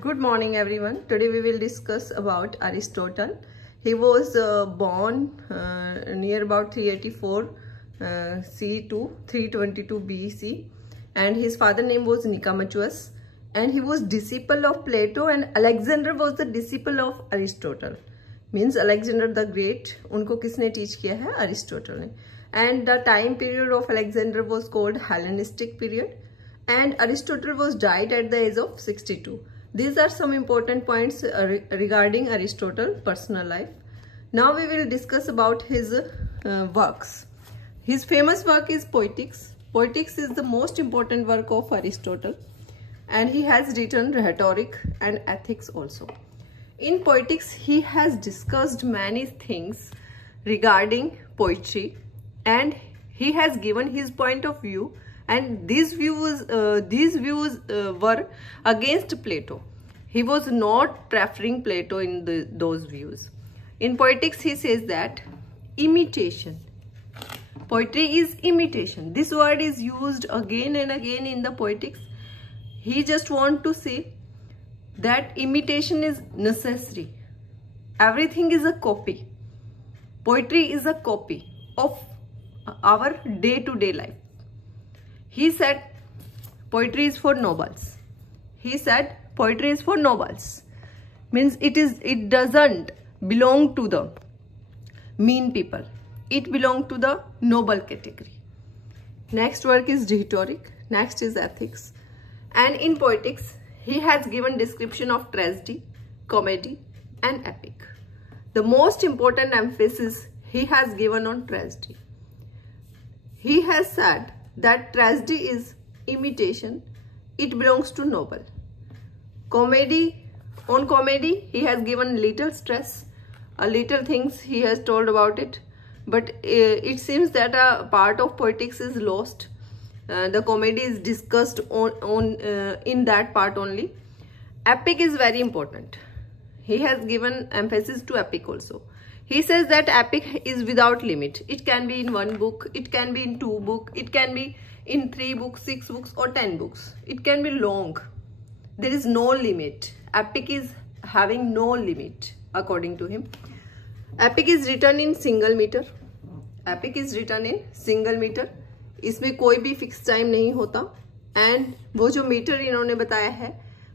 Good morning everyone. Today we will discuss about Aristotle. He was born near about 384 C to 322 BC, and his father name was Nicomacheus, and he was disciple of Plato, and Alexander was the disciple of Aristotle. Means Alexander the Great, उनको किसने teach किया है? Aristotle ने. And the time period of Alexander was called Hellenistic period, and Aristotle was died at the age of 62. These are some important points regarding Aristotle personal life. Now we will discuss about his works. His famous work is Poetics. Poetics is the most important work of Aristotle, and he has written Rhetoric and Ethics also. In Poetics, he has discussed many things regarding poetry, and he has given his point of view, and these views were against Plato. He was not preferring Plato in those views. In Poetics, he says that imitation. Poetry is imitation. This word is used again and again in the Poetics. He just want to say that imitation is necessary. Everything is a copy. Poetry is a copy of our day-to-day life. He said poetry is for nobles. He said poetry is for nobles. Means it doesn't belong to the mean people. It belongs to the noble category. Next work is Rhetoric. Next is Ethics. And in Poetics, he has given description of tragedy, comedy, and epic. The most important emphasis he has given on tragedy. He has said that tragedy is imitation. It belongs to noble. On comedy, he has given little stress, little things he has told about it. But it seems that a part of Poetics is lost. The comedy is discussed in that part only. Epic is very important. He has given emphasis to epic also. He says that epic is without limit. It can be in 1 book, it can be in 2 books, it can be in 3 books, 6 books, or 10 books. It can be long. There is no limit. Epic is having no limit according to him. Epic is written in single meter. Epic is written in single meter. इसमें कोई भी fix time नहीं होता. And वो जो metre इन्होंने बताया है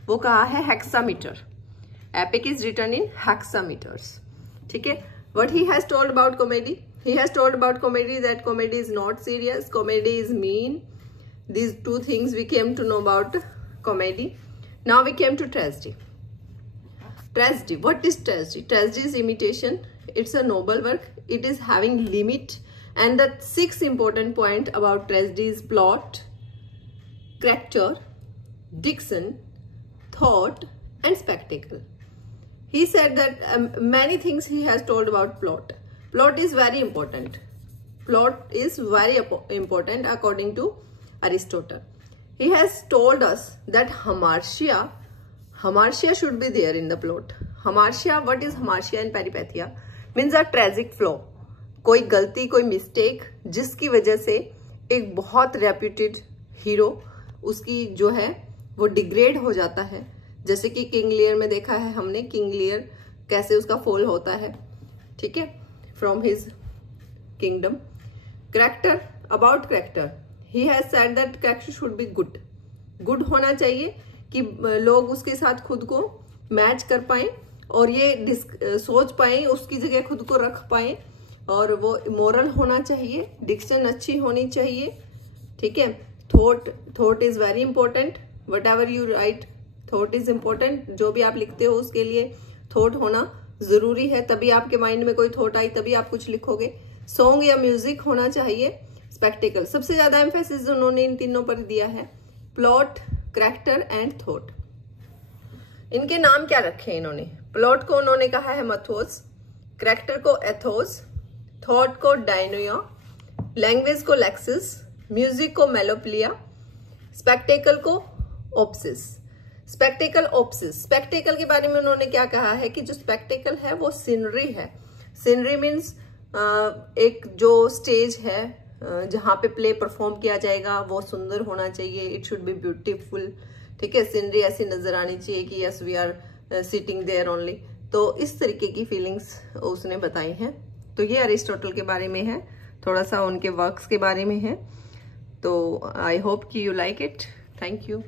वो कहा है hexameter. Epic is written in hexameters. ठीक है. What he has told about comedy? He has told about comedy that comedy is not serious. Comedy is mean. These 2 things we came to know about comedy. Now we came to tragedy. Tragedy. What is tragedy? Tragedy is imitation. It's a noble work. It is having limit. And the 6 important point about tragedy is plot, character, diction, thought, and spectacle. He said that many things he has told about plot. Plot is very important. Plot is very important according to Aristotle. He has told us that hamartia should be there in the plot. Hamartia, what is hamartia in peripetheia? Means a tragic flaw. कोई गलती, कोई mistake, जिसकी वजह से एक बहुत reputed hero उसकी जो है वो डिग्रेड हो जाता है. जैसे कि किंग लियर में देखा है हमने, किंग लियर कैसे उसका फॉल होता है. ठीक है, from his kingdom. Character. About character, he has said that character should be good. Good होना चाहिए कि लोग उसके साथ खुद को मैच कर पाए और ये सोच पाए, उसकी जगह खुद को रख पाए, और वो मोरल होना चाहिए. डिक्शन अच्छी होनी चाहिए. ठीक है. Thought is very important. What ever you right, thought is important. जो भी आप लिखते हो उसके लिए थॉट होना जरूरी है. तभी आपके माइंड में कोई थॉट आई तभी आप कुछ लिखोगे. सॉन्ग या म्यूजिक होना चाहिए. स्पेक्टिकल. सबसे ज्यादा एम्फेसिस उन्होंने इन तीनों पर दिया है. Plot, character and thought. इनके नाम क्या रखे इन्होंने? प्लॉट को उन्होंने कहा है मथोस, कैरेक्टर को एथोस, थॉट को डायनोया, लैंग्वेज को लेक्सिस, म्यूजिक को मेलोप्लिया, स्पेक्टेकल को ओप्सिस. स्पेक्टेकल ओप्सिस. स्पेक्टेकल के बारे में उन्होंने क्या कहा है कि जो स्पेक्टेकल है वो सीनरी है. सीनरी मीन्स एक जो स्टेज है जहाँ पे प्ले परफॉर्म किया जाएगा वो सुंदर होना चाहिए. It should be beautiful. ठीक है, सीनरी ऐसी नजर आनी चाहिए कि yes we are sitting there only. तो इस तरीके की फीलिंग्स उसने बताई हैं। तो ये अरिस्टोटल के बारे में है, थोड़ा सा उनके वर्क्स के बारे में है। तो आई होप कि you like it. Thank you.